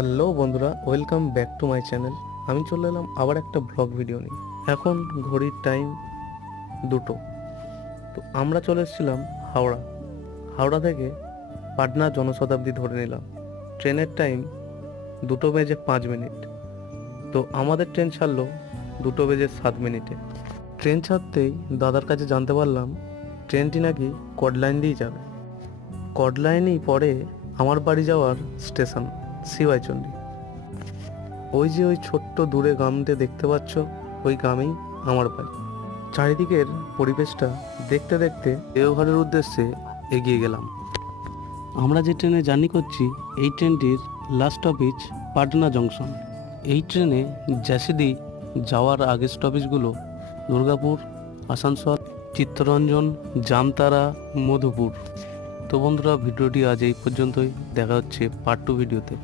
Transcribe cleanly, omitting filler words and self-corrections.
Hello বন্ধুরা, welcome back to my channel. আমি চলে এলাম আবার একটা ব্লগ ভিডিও নিয়ে। এখন ঘড়ির টাইম 2টো। তো আমরা চলে এসেছিলাম হাওড়া। হাওড়া থেকে পাটনা জনশতাব্দী ধরে নিলাম। ট্রেনের টাইম 2:05। তো আমাদের ট্রেন ছাড়লো 2:07। ট্রেন ছাড়তেই দাদার কাছে জানতে পারলাম ট্রেনটি নাকি কডলাইন দিয়েই যাবে। কডলাইনই পরে আমার বাড়ি যাওয়ার স্টেশন শিবাইচন্ডী। ওই যে ওই ছোট্ট দূরে গ্রামটা দেখতে পাচ্ছ, ওই গ্রামেই আমার বাড়ি। চারিদিকের পরিবেশটা দেখতে দেখতে দেওঘরের উদ্দেশ্যে এগিয়ে গেলাম। আমরা যে ট্রেনে জার্নি করছি, এই ট্রেনটির লাস্ট স্টপেজ পাটনা জংশন। এই ট্রেনে জ্যাসিডি যাওয়ার আগের স্টপেজগুলো দুর্গাপুর, আসানসোল, চিত্তরঞ্জন, জামতারা, মধুপুর। তো বন্ধুরা, ভিডিওটি আজ এই পর্যন্তই। দেখা হচ্ছে পার্ট 2 ভিডিওতে।